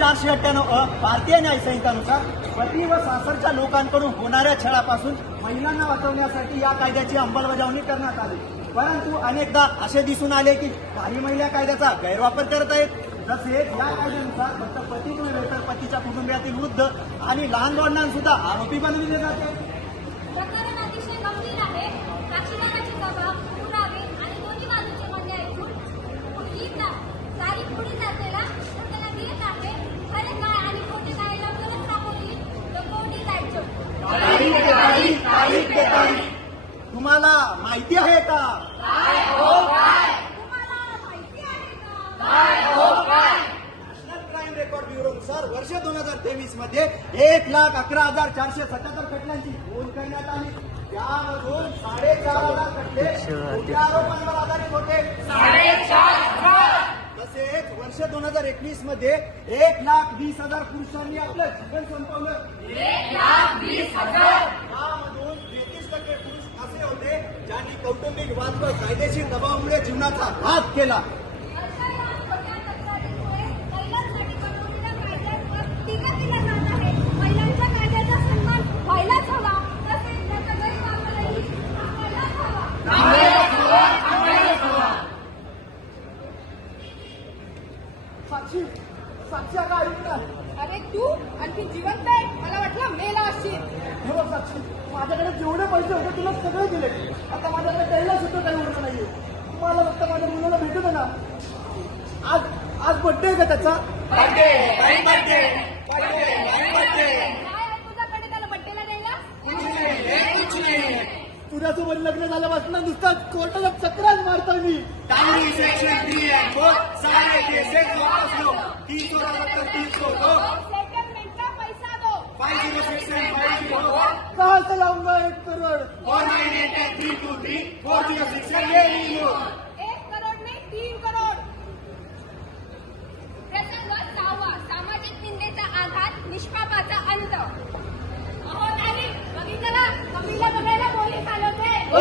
498 भारतीय न्यायसंहितानुसार पती व सासरच्या लोकांकडून होणाऱ्या छळापासून महिलांना वाचवण्यासाठी या कायद्याची अंमलबजावणी करण्यात आली. परंतु अनेकदा असे दिसून आले की काही महिला कायद्याचा गैरवापर करत आहेत. तसेच या कायद्यानुसार फक्त पतीच नव्हे तर पतीच्या कुटुंबातील वृद्ध आणि लहान मुलांना सुद्धा आरोपी बनविले जाते. प्रकरण अतिशय गंभीर आहे. साक्षीदाराची जबाब, पुरावे आणि दोन्ही बाजूचे म्हणणे ऐकून मुलगीला तारीख पुढे जातेला त्याला देत आहे. खरे काय आणि खोटे काय लवकरच सापडली तर कोणी जायचं. तुम्हाला माहिती आहे का? नॅशनल क्राईम रेकॉर्ड ब्युरोनुसार वर्ष 2023 मध्ये 1,11,477 खटल्यांची नोंद करण्यात आली. त्यामधून 4,500 खटले खोट्या आरोपांवर आधारित होते. तसेच वर्ष 2021 मध्ये 1,20,000 पुरुषांनी आपलं जीवन संपवलं. यामधून 33% पुरुष असे होते ज्यांनी कौटुंबिक वाद व कायदेशीर दबावामुळे जीवनाचा घात केला. अशा या खोट्या तक्रारीमुळे महिलांसाठी बनवलेल्या कायद्यांवर टीका केल्या जात आहे. महिलांच्या कायद्याचा सन्मान व्हायलाच हवा, तसेच त्याचा गैरवापरही थांबायलाच हवा. साक्षी अगं ऐक ना. अरे तू आणखी जिवंत आहे? मला वाटलं मेला असशील. हे बघ साक्षी, माझ्याकडे जेवढे पैसे होते तुला सगळे दिले. आता माझ्याकडे द्यायला सुद्धा काही उरलं नाहीये. मला फक्त माझ्या मुलाला भेटू दे ना. आज बर्थडे आहे का त्याचा? काय आहे तुझ्याकडे त्याला बड्डेला द्यायला? तुझ्यासोबत लग्न झाल्यापासून नुसता कोर्टाला चक्राच मारतोय मी. सेक्शन 3 and 4 सारे केसेस वापस लो. 300 सेटलमेंटचा पैसा दो. 506750 कहा से लाऊंगा 1 करोड? 4988 4067 ये लो. 1 करोड नाही 3 करोड. प्रसंग 6वा, सामाजिक निंदेचा आघात, निष्पापाचा अंत. अहो ताई, बघितलं ना, कमीला बघायला पोलीस आले होते. हो,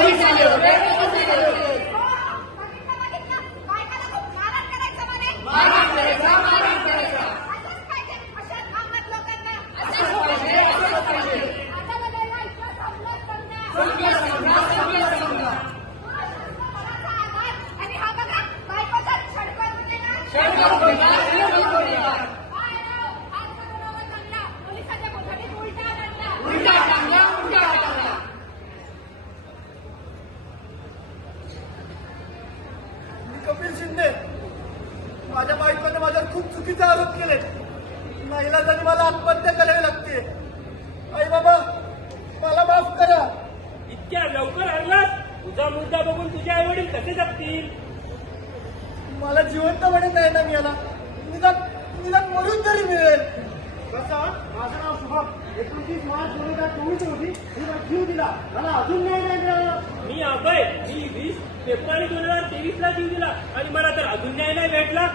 बघितलं. बायकाला खूप मारहाण करायचं म्हणे. असंच पाहिजे. अशाच आमत लोकांना. आता बघायला इतकं संपलंच समजा. पुरुषांचा आघात आणि हा बघा बायकोचा छडकन म्हणजे काय? हात करून चांगला पोलिसाच्या कोठडीत उलटा टाकला. मी कपिल शिंदे. माझ्या बायकोने माझ्यावर खूप चुकीचे आरोप केले. महिलांनी मला आत्महत्या करावी लागते. आई बाबा मला माफ करा. इतक्या लवकर आणलास? तुझा मुद्दा बघून तुझे आई वडील कसे जगतील? मला जिवंतपणे नाही ना मिळाला. निदान मरून तरी मिळेल. कसं? माझं नाव शुभम. 29 मार्च 2024 रोजी मी जीव दिला. मला अजून नाही मिळाला. मी अभय. मी 20 फेब्रुवारी 2023 ला जीव दिला आणि मला तर अजून न्याय नाही भेटला.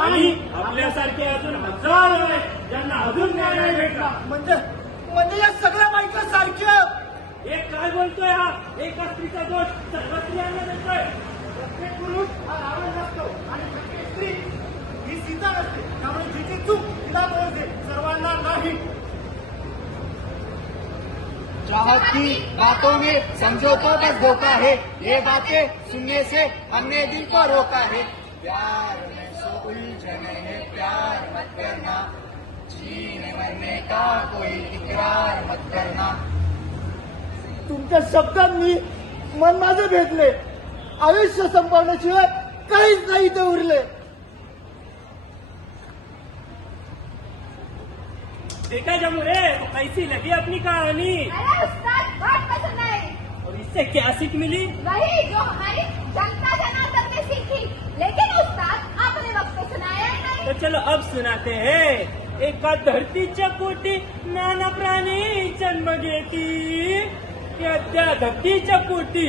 आणि आपल्यासारखे अजून हजारो आहेत ज्यांना अजून न्याय नाही भेटला. म्हणजे या सगळ्या बायका सारख्या. एक काय बोलतोय हा? एका स्त्रीचा दोष सर्व स्त्रियांना देतोय. प्रत्येक पुरुष हा रावण नसतो आणि प्रत्येक स्त्री ही सीता नसते. त्यामुळे जिची चूक तिला बोलते, सर्वांना नाही. चाहत की बातों में समझौता बस धोखा है. ये बातें सुनने से हमने दिल को रोका है. प्यार में सो उलझने है, प्यार मत करना. जीने मरने का कोई इकरार मत करना. तुमच्या शब्दांनी मन माझे भेटले. आयुष्य संपवण्याशिवाय काहीच नाही ते उरले. देखा जमुरे, तो कैसी लगी अपनी कहानी? अरे उस्ताद, बात पसंद आई. और इससे क्या सीख मिली? वही जो हमारी जनता जनार्दन ने सीखी. लेकिन उस्ताद आपने वक्त पे सुनाया ही नहीं. तो चलो अब सुनाते हैं. एका धरतीच्या पोटी नाना प्राणी जन्म घेती. त्या धरतीच्या पोटी